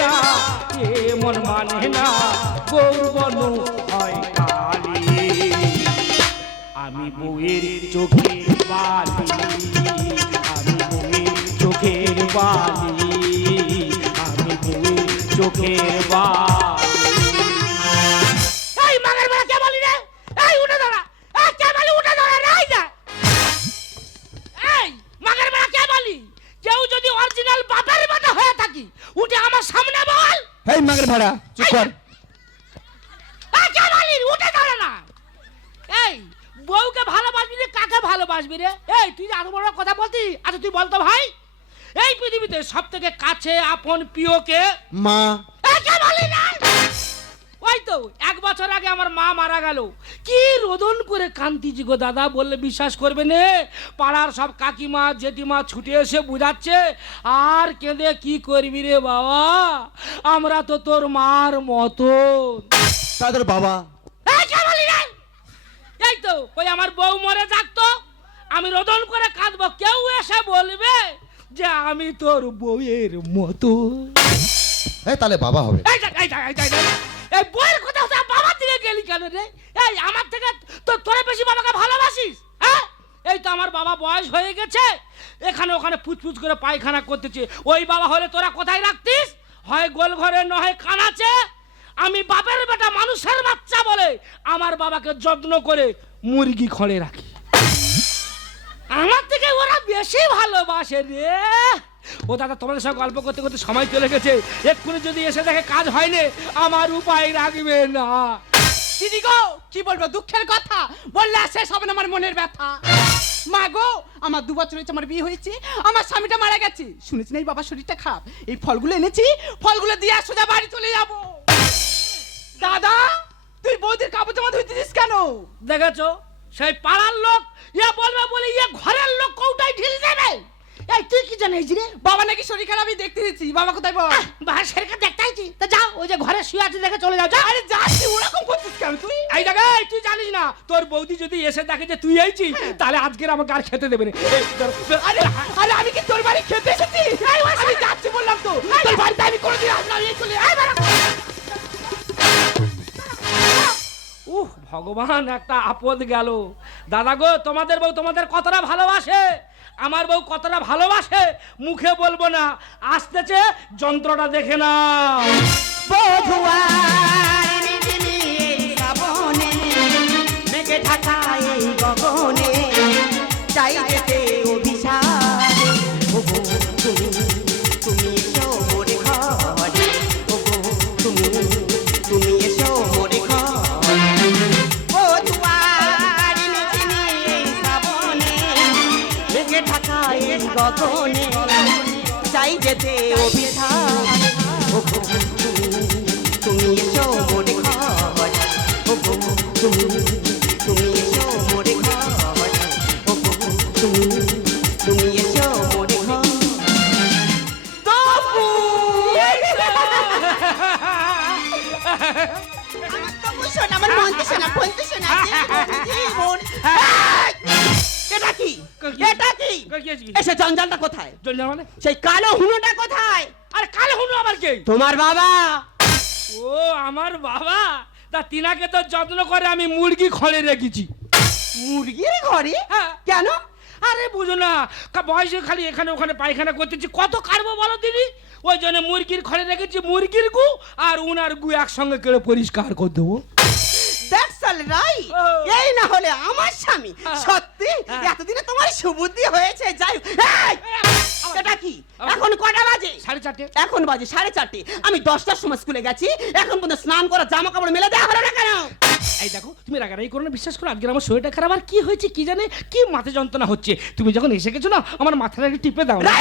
না, এমন মানে না বউ বনু হয় কালী। আমি বউয়ের চোখের বালি, আমি বউয়ের চোখের বালি, আমি বউয়ের চোখের বালি। এই মাগের বেলা কে বলি রে? এই উঠে দাঁড়া, এই কে বলি উঠে দাঁড়া রে? এই মাগের বেলা কে বলি? কেউ যদি অরিজিনাল বাপের বেটা হয়ে থাকি উঠে আমার সামনে বল। এই মাগের ভাড়া চুপ কর। এই কে বলি উঠে দাঁড়া না। এই বউকে ভালোবাসবি রে, কাকে ভালোবাসবি রে? এই তুই যে এত বড় কথা বলতি, আচ্ছা তুই বলতো ভাই এই পৃথিবীতে সব থেকে কাছে আপন প্রিয়কে? মা। এই কে বলি না? ওই তো 1 বছর আগে আমার মা মারা গেল, কি রোদন করে কান্দিছি গো দাদা, বললে বিশ্বাস করবে না। পাড়ার সব কাকিমা জেঠিমা ছুটে এসে বুঝাচ্ছে, আর কেঁদে কি করবি রে বাবা, আমরা তো তোর মার মতো। তাদের বাবা। এই কে বলি রে? এই তো ওই আমার বউ মরে যাকতো, আমি রোদন করে কাঁদবো, কেউ এসে বলবে যে আমি তোর বউয়ের মতো। এই তাহলে বাবা হবে। এই বউয়ের কথা হচ্ছে বাবার দিকে গেলি কেন রে? এই আমার থেকে তোরা বেশি বাবাকে ভালোবাসিস? হ্যাঁ, এই তো আমার বাবা বয়স হয়ে গেছে, এখানে ওখানে ফুচফুচ করে পায়খানা করতেছে। ওই বাবা হলে তোরা কোথায় রাখতিস? হয় গোল ঘরে নয় কানাচে। আমি বাপের বেটা মানুষের বাচ্চা বলে আমার বাবাকে যত্ন করে মুরগি খড়ে রাখি। আমার থেকে ওরা বেশি ভালোবাসে রে। ও দাদা তোমাদের সঙ্গে গল্প করতে করতে সময় চলে গেছে, এক্ষুনি যদি এসে দেখে কাজ হয়নি আমার উপায় রাখবে না। দিদি গো কি বলবো, দুঃখের কথা বললে শেষ হবে না আমার মনের ব্যথা। মা গো আমার 2 বছর হয়েছে আমার বিয়ে হয়েছে, আমার স্বামীটা মারা গেছে, শুনেছি না এই বাবার শরীরটা খারাপ, এই ফলগুলো এনেছি, ফলগুলো দিয়ে সোজা বাড়ি চলে যাব। দাদা তুই বৌদির কাপড় জামা ধুইতে দিস কেন? দেখেছো সেই পাড়ার লোক ইয়ে বলবে বলে ইয়ে ঘরের লোক কোটাই ঢিল দেবে। এই তুই কি জানিস রে? বাবা নাকি শরীর খারাপ, আমি দেখতে দিচ্ছি। বাবা কোথায় বল? বাবার শরীরকে দেখতেইছি তো যাও, ওই যে ঘরে শুয়ে আছে দেখে চলে যাও। যা। আরে যাচ্ছি, ওরকম করছিস কেন তুই? এই দেখ, এই তুই জানিস না তোর বৌদি যদি এসে দেখে যে তুই এইছি তাহলে আজকের আমাকে আর খেতে দেবে না। আরে আরে আমি কি তোর বাড়ি খেতে এসেছি? আমি যাচ্ছি বললাম তো, তোর বাড়িতে আমি কোনোদিন আসবো না, এই চলে আয়। উহ ভগবান, একটা আপদ গেল। দাদা গো তোমাদের বউ তোমাদের কতটা ভালোবাসে, আমার বউ কতটা ভালোবাসে মুখে বলবো না, আসতেছে যন্ত্রটা দেখে না। চাই যেতে অভিশাপ, তুমি এসো মোরে ঘর, তুমি এসো মোরে ঘর, তুমি এসো মোরে ঘর। আমার মন তো শোনা, ফোন তো শোনা। এটা কি? এটা কি? এসে জঞ্জালটা কোথায়? জঞ্জাল মানে? সেই কালো হুনোটা কোথায়? আরে কালো হুনু আবার কে? তোমার বাবা। ও আমার বাবা, তা তিনাকে তো যত্ন করে আমি মুরগি খড়ে রেখেছি। মুরগির ঘরে? হ্যাঁ। কেন? আরে বুঝো না, বয়সে খালি এখানে ওখানে পায়খানা করতেছি, কত কাটবো বলো দিদি? ওই জন্য মুরগির খড়ে রেখেছি, মুরগির গু আর উনার গু একসঙ্গে কেড়ে পরিষ্কার করে দেবো। এই না হলে আমার স্বামী। সত্যি এতদিনে তোমার সুবুদ্ধি হয়েছে। যাই এটা কি? এখন কটা বাজে? 4:30। এখন বাজে 4:30। আমি 10টার সময় স্কুলে গেছি, এখন পর্যন্ত স্নান করা জামা কাপড় মেলে দেওয়া হলো না কেন? এই দেখো তুমি রাগারাগি করো না, বিশ্বাস করো আজকে আমার শরীরটা খারাপ, আর কি হয়েছে কি জানে, কি মাথা যন্ত্রণা হচ্ছে। তুমি যখন এসে গেছো না আমার মাথাটা একটু টিপে দাও না।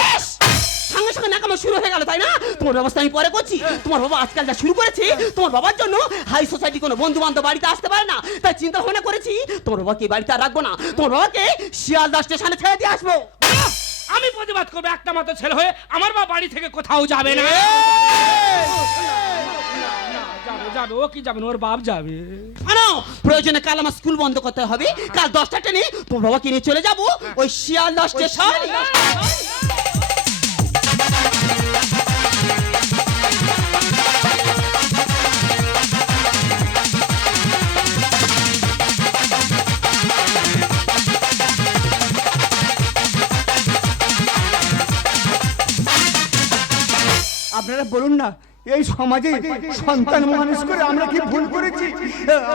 সঙ্গে সঙ্গে নাকামো শুরু হয়ে গেল তাই না? তোমার ব্যবস্থা আমি পরে করছি। তোমার বাবা আজকাল যা শুরু করেছে, তোমার বাবার জন্য হাই সোসাইটি কোনো বন্ধু বান্ধব বাড়িতে আসতে পারে না, তাই চিন্তা ভাবনা করেছি তোমার বাবাকে বাড়িতে আর রাখবো না, তোমার বাবাকে শিয়ালদা স্টেশনে ছেড়ে দিয়ে আসবো। আমি প্রতিবাদ করবো, একটা মাত্র ছেলে হয়ে আমার বাবা বাড়ি থেকে কোথাও যাবে না। যাবে ও কি যাবে না, ওর বাপ যাবে। প্রয়োজনে কাল আমার স্কুল বন্ধ করতে হবে, কাল 10টা ট্রেনে তোমার বাবাকে নিয়ে চলে যাবো ওই শিয়ালদা স্টেশন। আপনারা বলুন না, এই সমাজে সন্তান মানুষ করে আমরা কি ভুল করেছি?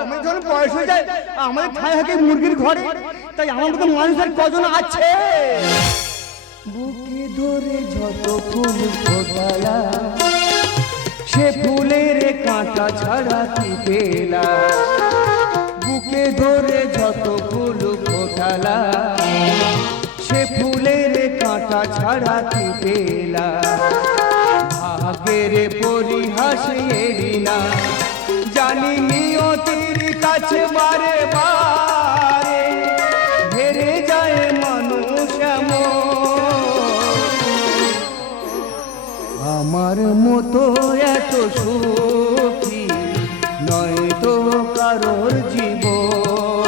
আমার যখন বয়স হয়ে যায় আমাদের ঠায় থাকে মুরগির ঘরে, তাই আমার মতো মানুষের কজন আছে? বুকে ধরে যত ফুল ফোটালা, সে ফুলের কাঁটা ছাড়া কি পেলা? বুকে ধরে যত ফুল ফোটালা, সে ফুলের কাঁটা ছাড়া কি পেলা? ভাগের পরিহাস এরি না, জানি নিয়তির কাছে বারে বারে হেরে যায় মানুষ এমন। আমার মতো এত সুখী নয় তো কারোর জীবন,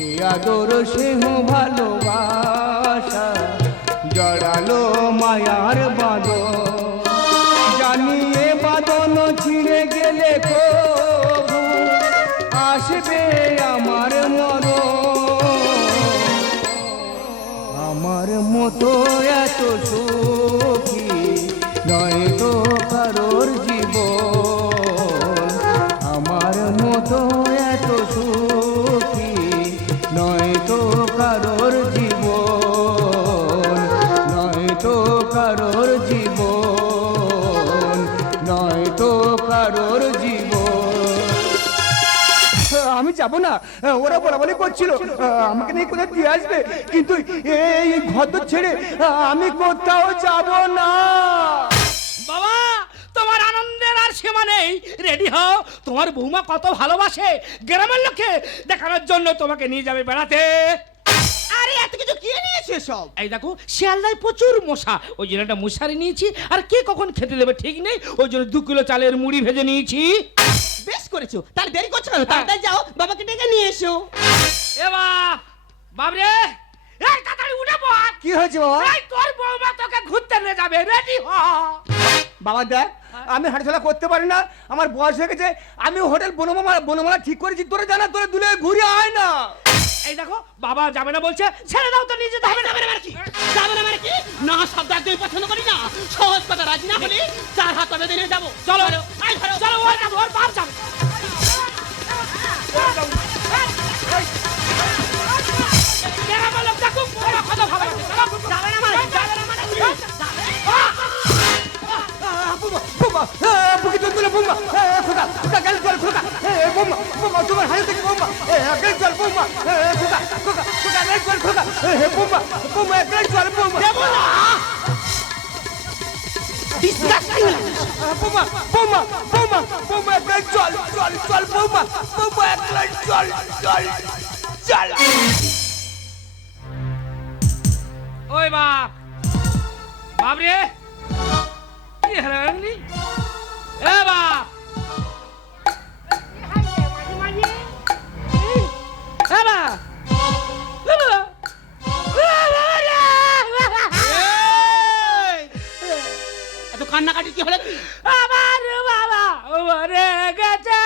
এ আদর স্নেহ ভালোবাসা জড়ালো মায়ার বাঁধন। জানিয়ে বাঁধন ছিঁড়ে গেলে কবু আসবে আমার মরণ। আমার মতো এত সুখী নয় তো কারোর জীবন, আমার মতো এত সুখী নয় তো কারোর জীবন, নয় তো কারোর জীবন, নয় তো কারোর জীবন। আমি যাব না, ওরা বলাবলি করছিল আমাকে নিয়ে কোথায় দিয়ে আসবে, কিন্তু এই ঘর তো ছেড়ে আমি কোথাও যাব না। বাবা, তোমার আনন্দের আর সীমা নেই। রেডি হও, তোমার বৌমা কত ভালোবাসে গ্রামের লোককে দেখানোর জন্য তোমাকে নিয়ে যাবে বেড়াতে। আরে এত কিছু কি নিয়েছে সব? এই দেখো, শিয়ালদায় প্রচুর মশা, ওই জন্য একটা মশারি নিয়েছি। আর কে কখন খেতে দেবে ঠিক নেই, ওই জন্য 2 কিলো চালের মুড়ি ভেজে নিয়েছি। বেশ করেছো, তাহলে দেরি করছো কেন? তাড়াতাড়ি যাও, বাবাকে ডেকে নিয়ে এসো। এ বাবরে, এই তাড়াতাড়ি উঠে পড়। কি হয়েছে বাবা? এই তোর বৌমা তোকে ঘুরতে নিয়ে যাবে, রেডি হ। বাবা দেখ, আমি হাঁটাচলা করতে পারি না, আমার বয়স হয়ে গেছে। আমি হোটেল বনমালা ঠিক করেছি, তোরা জানা, তোরা দুলে ঘুরে আয় না। এই দেখো, বাবা যাবে না বলছে, ছেড়ে দাও তো, নিজে যাবে না। কি যাবে না মানে কি? না, শব্দ একদমই পছন্দ করি না। সহজ কথা, রাজি না হলে 4 হাত বেঁধে নিয়ে যাবো। চলো, আয় ধরো। চলো, ওর যাবো, ওর বাপ যাবে। গ্রামের লোক দেখুক, ওরা কত ভালোবাসে। চলো, যাবে না মানে, যাবে না মানে কি? বোমা, বুকে চল তুলে বোমা, খোকা খোকা গেল চল খোকা, বোমা বোমা তোমার হাতে থেকে বোমা, গেল চল বোমা, খোকা খোকা খোকা গেল চল খোকা, বোমা বোমা গেল চল বোমা। দেবো না। ডিসকাস্টিং লাগে। বোমা বোমা বোমা বোমা গেল চল চল চল বোমা বোমা গেল চল চল চল। ওই বাপ রে, কি হলো? এ বাপ, এত কান্নাকাটি কি হলো? কি আমার বাবা মরে গেছে।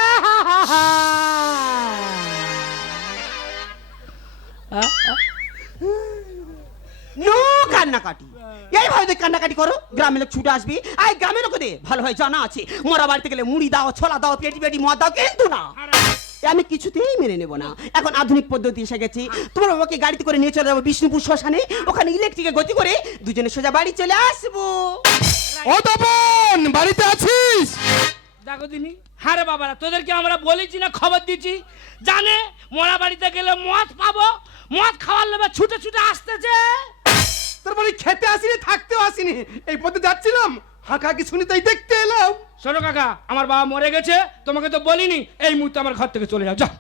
নো কান্নাকাটি, এইভাবে তুই কান্নাকাটি করো, গ্রামের লোক ছুটে আসবি। আর গ্রামের লোকদের ভালো হয় জানা আছে, মরা বাড়িতে গেলে মুড়ি দাও, ছোলা দাও, পেটি পেটি মদ দাও, কিন্তু না, আমি কিছুতেই মেনে নেব না। এখন আধুনিক পদ্ধতি এসে গেছে, তোমার বাবাকে গাড়িতে করে নিয়ে চলে যাবো বিষ্ণুপুর শ্মশানে, ওখানে ইলেকট্রিকে গতি করে দুজনে সোজা বাড়ি চলে আসবো। ও তপন, বাড়িতে আছিস? দেখো দিনি, হারে বাবারা, তোদেরকে আমরা বলেছি না, খবর দিচ্ছি, জানে মোড়া বাড়িতে গেলে মদ পাবো, মদ খাওয়ার লোভে ছুটে ছুটে আসতেছে। তোর বাড়ি খেতে আসিনি, থাকতেও আসিনি, এই পথে যাচ্ছিলাম, হাঁকা কি শুনি তাই দেখতে এলাম। শোনো কাকা, আমার বাবা মরে গেছে, তোমাকে তো বলিনি, এই মুহূর্তে আমার ঘর থেকে চলে যাও, যাও।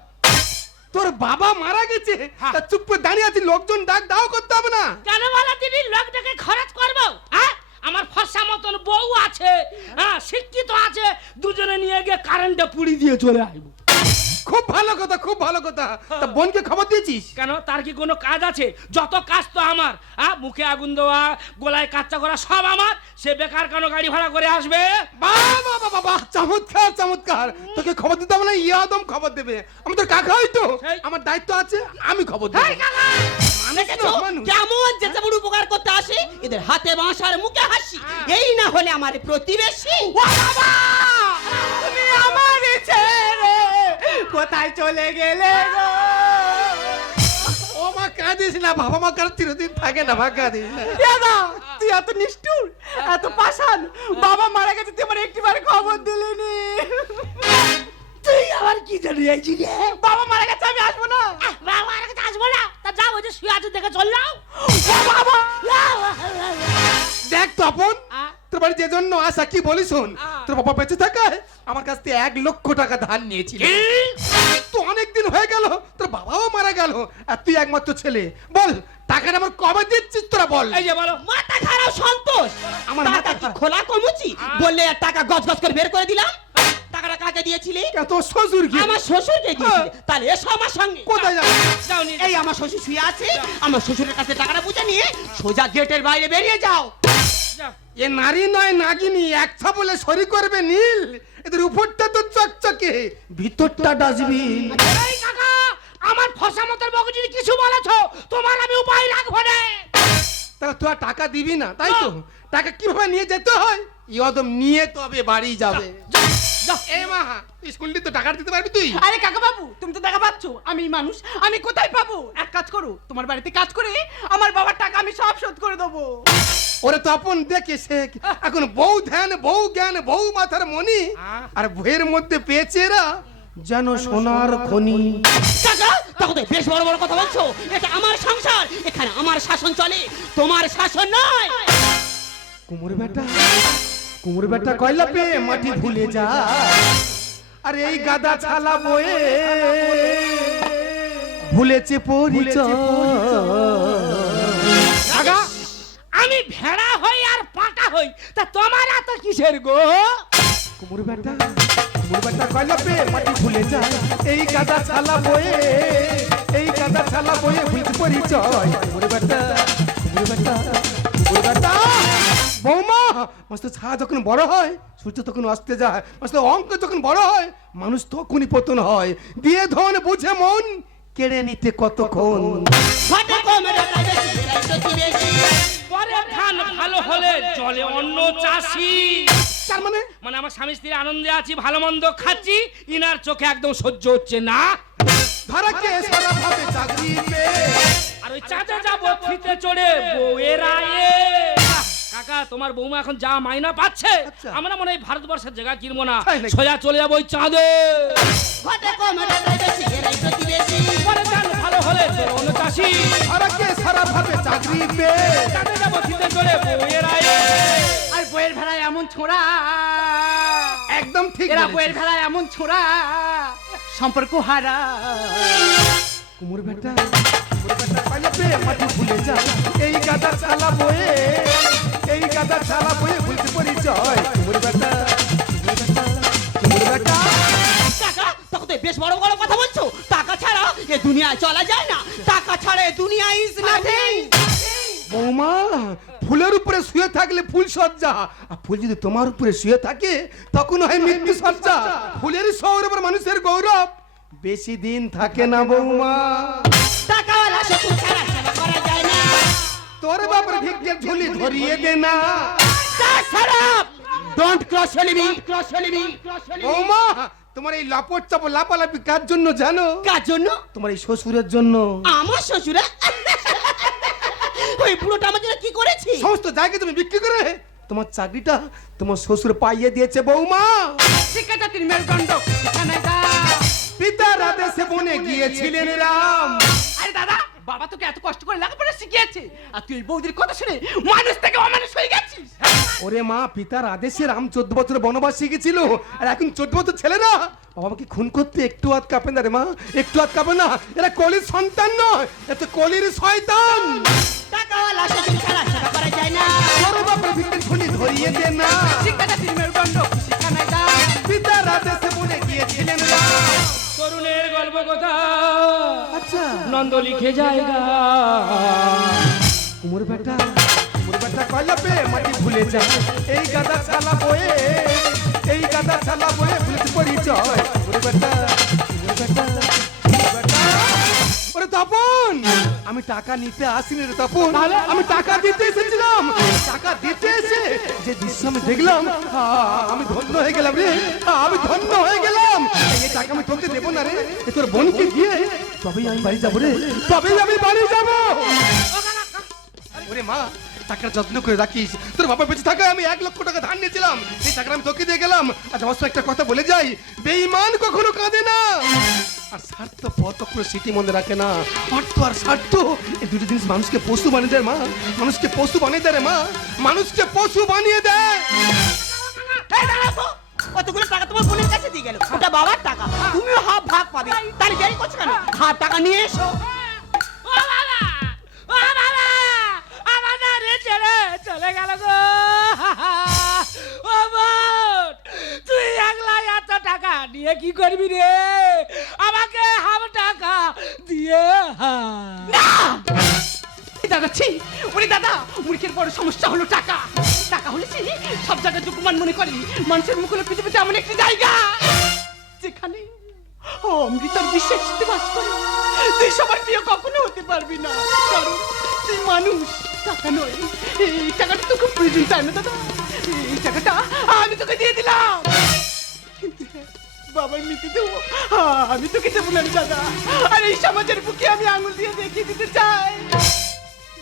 তোর বাবা মারা গেছে, হ্যাঁ। তা চুপ করে দাঁড়িয়ে আছি, লোকজন ডাক দাও করতে হবে না? কেন বলা দিদি, লোকটাকে খরচ করবো? হ্যাঁ, আমার ফর্সা মতন বউ আছে, হ্যাঁ শিক্ষিত আছে, দুজনে নিয়ে গিয়ে কারেন্টে পুড়ি দিয়ে চলে আসবো। খুব ভালো কথা, খুব ভালো কথা। তা বোনকে খবর দিয়েছিস? কেন, তার কি কোনো কাজ আছে? যত কাজ তো আমার, মুখে আগুন দেওয়া, গোলায় কাচ্চা করা সব আমার। সে বেকার কেন গাড়ি ভাড়া করে আসবে? বাবা বাবা বাহ, চমৎকার চমৎকার। তোকে খবর দিতে হবে না, ইয়াদম খবর দেবে। আমি তোর কাকা হয়তো, সেই- আমার দায়িত্ব আছে, আমি খবর দেব। এই কাকা, দেখেছো কেমন যেতে বড় উপকার করতে আসে, এদের হাতে বাঁশ আর মুখে হাসি, এই না হলে আমার প্রতিবেশী। ও বাবা, তুমি আমার ছেড়ে কোথায় চলে গেলে গো? ও মা কাঁদিস না, বাবা মা কার চিরদিন থাকে না, মা কাঁদিস না। দাদা তুই এত নিষ্ঠুর, এত পাষাণ, বাবা মারা গেছে তুই আমার একটিবার খবর দিলি নি। তুই আবার কি জানি আইছি রে? বাবা মারা গেছে আমি আসবো না। বাবা আর কাছে আসবো না, তা যাও ওই যে শুয়ে আছে দেখে চল যাও। ও বাবা, দেখ তপন, আ? তোর বাড়ি যে জন্য আসা কি বলি শোন, আ। তোর বাবা বেঁচে থাকায় আমার কাছ থেকে 1 লক্ষ টাকা ধার নিয়েছিল। তো অনেক দিন হয়ে গেল, তোর বাবাও মারা গেল, আর তুই একমাত্র ছেলে, বল টাকাটা আমার কবে দিচ্ছিস তোরা বল। এই যে বলো, মাথা খারাপ সন্তোষ, আমার টাকা মাথা কি খারাপ। খোলা কমুচি বললে আর টাকা গজ গজ করে বের করে দিলাম। টাকাটা কাকে দিয়েছিলি? কেন তোর শ্বশুর কি? আমার শ্বশুরকে দিয়েছিলি। তাহলে এসো আমার সঙ্গে। কোথায় যাবে? যাও নিয়ে এই আমার শ্বশুর শুয়ে আছে, আমার শ্বশুরের কাছে টাকাটা বুঝে নিয়ে সোজা গেটের বাইরে বেরিয়ে যাও। যাও। এ নারী নয় নাগিনী, এক ছাপলে সরি করবে নীল, এদের উপরটা তো চকচকে, ভিতরটা ডাস্টবিন। এই কাকা, আমার ফসা মতের বকুচিনি কিছু বলেছো, তোমার আমি উপায় রাখবো না। তাহলে তোরা টাকা দিবি না, তাই তো? টাকা কিভাবে নিয়ে যেতে হয়, ইয়দম নিয়ে তবে বাড়ি যাবে। এ মা, স্কুলটি তো টাকা দিতে পারবি তুই? আরে কাকা বাবু তুমি তো টাকা পাচ্ছ, আমি মানুষ, আমি কোথায় পাবো? এক কাজ করো, তোমার বাড়িতে কাজ করে আমার বাবার টাকা আমি সব শোধ করে দেবো। ওরে তপন দেখে শেখ, এখন বউ ধ্যান, বউ জ্ঞান, বউ মাথার মনি, আর বইয়ের মধ্যে পেয়েছে এরা যেন সোনার খনি। কাকা তখন তো বেশ বড় বড় কথা বলছো, এটা আমার সংসার, এখানে আমার শাসন চলে, তোমার শাসন নয়। কুমুর বেটা, কুমুর বেটা কয়লা পে মাটি ভুলে যা, আর এই গাদা ছালা বয়ে ভুলেছে পরিচয়। কাকা, আমি ভেড়া হই আর পাটা হই, তা তোমার এত কিসের গো? কুমুর বেটা, কুমুর বেটা কয়লা পে মাটি ভুলে যা, এই গাদা ছালা বয়ে, এই গাদা ছালা বয়ে ভুলতে পরিচয়। কুমুর বেটা, কুমুর বেটা, কুমুর বেটা। বৌমা, মস্ত ছা যখন বড় হয়, সূর্য তখন অস্তে যায়, মস্ত অঙ্ক যখন বড় হয়, মানুষ তখনই পতন হয়। দিয়ে ধন বুঝে মন কেড়ে নিতে কতক্ষণ। ঘটে কমে টাকা বেশি, এরাই প্রতিবেশী। পরে ধান ভালো হলে জলে অন্য চাষি। তার মানে মানে আমার স্বামী স্ত্রী আনন্দে আছি, ভালো মন্দ খাচ্ছি, ইনার চোখে একদম সহ্য হচ্ছে না। ধরাকে সারা ভাবে চাকরি পেয়ে আর ওই চাঁদে যাবো ফিতে চড়ে বউয়ের আয়ে। কাকা, তোমার বৌমা এখন যা মাইনা পাচ্ছে, আচ্ছা। আমরা মনে হয় ভারতবর্ষের জায়গা কিনবো না, তাই নাকি? সোজা চলে যাবো ওই চাঁদে। ঘটে কমে টাকা বেশি, এরাই প্রতিবেশী। পরে ধান ভালো হলে জলে অন্য চাষি। ধরাকে সারা ভাবে চাকরি পেয়ে চাঁদে যাবো ফিতে চড়ে বউয়ের আয়ে। আর বইয়ের ভেড়ায় এমন ছোঁড়া, একদম ঠিক এরা বলেছিস। বইয়ের ভেড়ায় এমন ছোঁড়া, সম্পর্ক হারা। কুমুর বেটা, কুমুর বেটা কয়লা পে মাটি ভুলে যা, এই গাদা ছালা বয়ে, এই গাদা ছালা বয়ে ভুলতে পরিচয়। কুমুর বেটা, কুমুর বেটা, কুমুর বেটা। টাকা তখন তো বেশ বড় বড় কথা বলছো, টাকা ছাড়া এ দুনিয়ায় চলা যায় না, টাকা ছাড়া এ দুনিয়া ইজ নাথিং। বৌমা, ফুলের উপরে শুয়ে থাকলে ফুল সজ্জা, আর ফুল যদি তোমার উপরে শুয়ে থাকে তখন হয় মৃত্যু সজ্জা। ফুলের শহর উপর মানুষের গৌরব বেশি দিন থাকে না বৌমা। টাকাওয়ালা শ্বশুর ছাড়া সেবা করা যায় না। তোর বাপের ভিক্ষে ঝুলি ধরিয়ে দে না। তাছাড়া don't cross limit, cross limit. বৌমা, তোমার এই লাপট চাপ লাপালাপি কার জন্য জানো? কার জন্য? তোমার এই শ্বশুরের জন্য। আমার শ্বশুরে ওই বুড়োটা আমার জন্য কি করেছি? সমস্ত জায়গা তুমি বিক্রি করে তোমার চাকরিটা তোমার শ্বশুর পাইয়ে দিয়েছে বৌমা। শিক্ষাজাতির মেরুদণ্ড সেখানে যা। পিতার আদেশে বনে গিয়েছিলেন রাম। আরে দাদা, বাবা তোকে এত কষ্ট করে লেখাপড়া শিখিয়েছে, আর তুই এই বৌদির কথা শুনে মানুষ থেকে অমানুষ হয়ে গেছিস। ওরে মা, পিতার আদেশে রাম 14 বছর বনবাস শিখেছিল, আর এখন 14 বছর ছেলেরা বাবাকে খুন করতে একটু হাত কাঁপে না রে মা, একটু হাত কাঁপে না। এরা কলির সন্তান নয়, এত কলির শয়তান। টাকাওয়ালা শ্বশুর ছাড়া সেবা করা যায় না। তোর বাপের ভিক্ষে ঝুলি ধরিয়ে দে না। শিক্ষাজাতির মেরুদণ্ড সেখানে যা। পিতার আদেশে বনে গিয়েছিলেন রাম। তরুণের গল্প কথা আচ্ছা, নন্দ লিখে জায়গা। কুমুর বেটা, কুমুর বেটা কয়লা পে মাটি ভুলে যা, এই গাদা ছালা বয়ে, এই গাদা ছালা বয়ে ভুলতে পরিচয়। কুমুর বেটা, কুমুর বেটা, কুমুর বেটা। ওরে তপন, আমি টাকা নিতে আসিনি রে তপন, আমি টাকা দিতে এসেছিলাম। টাকা দিতে এসে যে দৃশ্য আমি দেখলাম, আমি ধন্য হয়ে গেলাম রে, আমি ধন্য হয়ে গেলাম। এই টাকা আমি তোকে দেবো না রে, এ তোর বোনকে দিয়ে তবেই আমি বাড়ি যাবো রে, তবেই আমি বাড়ি যাবো। ওরে মা, টাকার যত্ন করে রাখিস। তোর বাবা বেঁচে থাকায় আমি 1 লক্ষ টাকা ধার নিয়েছিলাম, এই টাকা আমি তোকে দিয়ে গেলাম। আজ অবশ্য একটা কথা বলে যাই, বেঈমান কখনো কাঁদে না, আর স্বার্থ পর কখনো স্মৃতি মনে রাখে না। অর্থ আর স্বার্থ এই দুটো জিনিস মানুষকে পশু বানিয়ে দেয় মা, মানুষকে পশু বানিয়ে দেয় রে মা, মানুষকে পশু বানিয়ে দেয়। এই দাঁড়াও তো, কতগুলো টাকা তোমার বোনের কাছে দিয়ে গেল, ওটা বাবার টাকা, তুমিও হাফ ভাগ পাবে। তাহলে দেরি করছো কেন? হাফ টাকা নিয়ে এসো। ও বাবা, ও বাবা, আমাদের ছেড়ে চলে গেল গো। ও বোন, তুই একলা এত টাকা নিয়ে কি করবি রে? আমাকে হাফ টাকা দিয়ে না! এই দাদা ছি, ওরে দাদা, মূর্খের বড় সমস্যা হলো টাকা। টাকা হলে ছি, সব জায়গায় যোগ্যমান মনে করি। মানুষের মুখ হলো পৃথিবীতে এমন একটি জায়গা যেখানে অমৃতার বিশ্বাস বাস করে। তুই সবার প্রিয় কখনো হতে পারবি না, কারণ তুই মানুষ, টাকা নয়। এই টাকাটা তো খুব প্রয়োজন, তাই না দাদা? এই টাকাটা আমি তোকে দিয়ে দিলাম, কিন্তু বাবার মৃত্যুতেও আমি তোকে দেবো না রে দাদা। আর এই সমাজের বুকে আমি আঙুল দিয়ে দেখিয়ে দিতে চাই,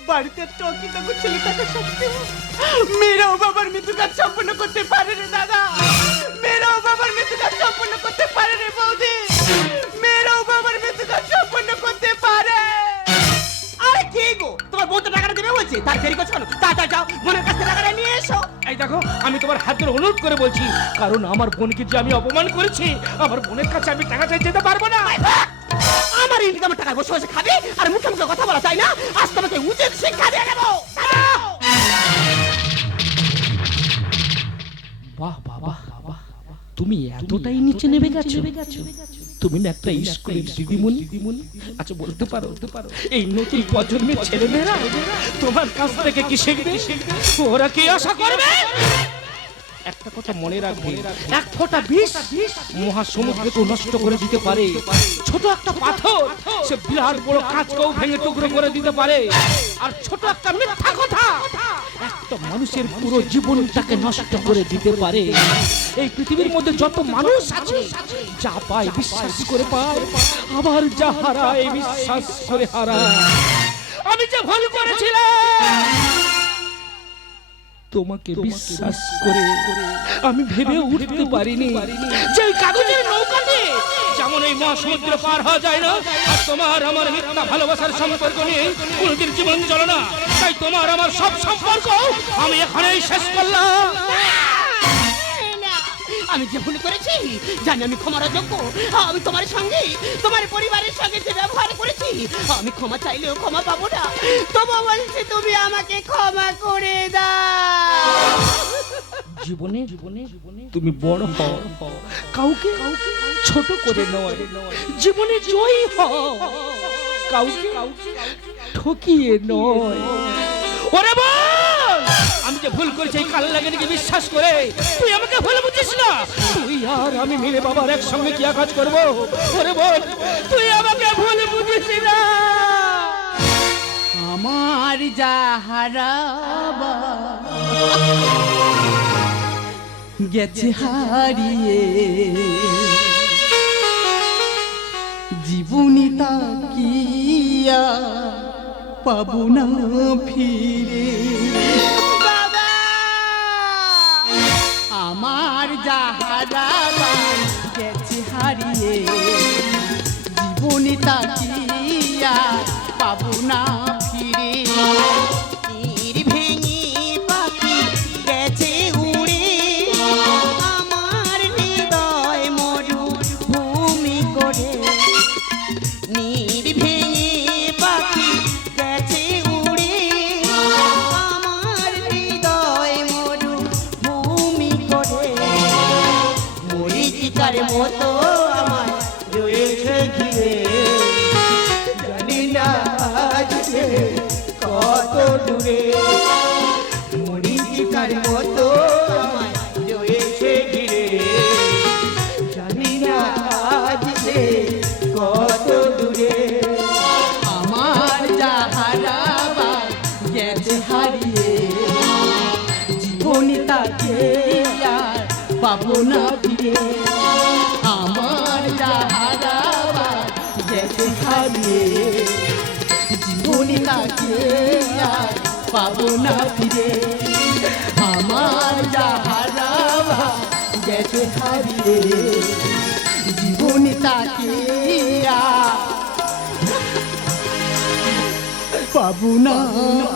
বাড়িতে টকি তখন ছেলে থাকা সত্ত্বেও মেয়েরাও বাবার মৃত্যু কাজ সম্পন্ন করতে পারে রে দাদা। মেয়েরাও বাবার মৃত্যু কাজ সম্পন্ন করতে পারে রে বৌদি, মেয়েরাও বাবার মৃত্যু কাজ সম্পন্ন করতে পারে। আরে কি গো, তোমার বউ তো টাকাটা দেবে বলছে, তার দেরি করছো কেন? তাড়াতাড়ি যাও, বোনের কাছ থেকে টাকাটা নিয়ে এসো। এই দেখো, আমি তোমার হাত ধরে অনুরোধ করে বলছি, কারণ আমার বোনকে যে আমি অপমান করেছি, আমার বোনের কাছে আমি টাকা চাই যেতে পারবো না। আমার ইনকামের টাকায় বসে বসে খাবে আর মুখে মুখে কথা বলা, তাই না? আজ তোমাকে উচিত শিক্ষা দিয়ে দেবো। বাহ বাবা, তুমি এতটাই নিচে নেমে গেছো? তুমি না একটা স্কুলের দিদিমণি। আচ্ছা বলতে পারো, এই নতুন প্রজন্মের ছেলেমেয়েরা তোমার কাছ থেকে কি শিখবে? ওরা কি আশা করবে? একটা কথা মনে রাখবে, এক ফোঁটা বিষ মহাসমুদ্রকে নষ্ট করে দিতে পারে। ছোট একটা পাথর সে বিরাট বড় কাঁচকেও ভেঙে টুকরো করে দিতে পারে। আর ছোট একটা মিথ্যা কথা একটা মানুষের পুরো জীবনটাকে নষ্ট করে দিতে পারে। এই পৃথিবীর মধ্যে যত মানুষ আছে, যা পায় বিশ্বাস করে পায়, আবার যা হারায় বিশ্বাস করে হারায়। আমি যে ভুল করেছিলাম, তোমাকে বিশ্বাস করে আমি ভেবে উঠতে পারিনি যে কাগজের নৌকা দিয়ে যেমন এই মহাসমুদ্র পার হওয়া যায় না, আর তোমার আমার মিথ্যা ভালোবাসার সম্পর্ক নিয়ে কোনদিন জীবন চলে না। তাই তোমার আমার সব সম্পর্ক আমি এখানেই শেষ করলাম। আমি যে ভুল করেছি জানি আমি ক্ষমার যোগ্য। আমি তোমার সঙ্গে, তোমার পরিবারের সঙ্গে যে ব্যবহার করেছি, আমি ক্ষমা চাইলেও ক্ষমা পাবো না। তবু বলছি তুমি আমাকে ক্ষমা করে দাও। জীবনে তুমি বড় হও, কাউকে ছোট করে নয়। জীবনে জয়ী হও, কাউকে ঠকিয়ে নয়। ওরে বল, আমি যে ভুল করেছি এই কাল লাগে নাকি বিশ্বাস করে তুই আমাকে ভুল বুঝিস না। তুই আর আমি মিলে বাবার একসঙ্গে কি কাজ করবো? ওরে বল, তুই আমাকে ভুল বুঝিস না। আমার যাহারাবা গেছে হারিয়ে, জীবনী তাকিয়া পাবো না ফিরে। বাবা, আমার যাহারাবা গেছে হারিয়ে, জীবনী তাকিয়া পাবো না ফিরে। তীর ভেঙে পাখি গেছে উড়ে, আমার হৃদয় মরু ভূমি করে। নীর ভেঙে পাখি গেছে উড়ে, আমার হৃদয় মরু ভূমি করে। মরিচিকার মতো আমার রয়েছে ঘিরে, জানি না আজ সে কত দূরে। মরিচিকার মতো আমার রয়েছে ঘিরে, জানি না আজ সে কত দূরে। আমার যাহা তাকে আর পাবো না ফিরে আমার যাহারা গেছে হারিয়ে জীবনে তাকে আর পাবো না ফিরে আমার যাহারা গেছে হারিয়ে জীবনে তাকে আর পাবো না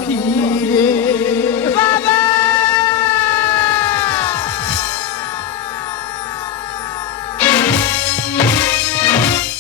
ফিরে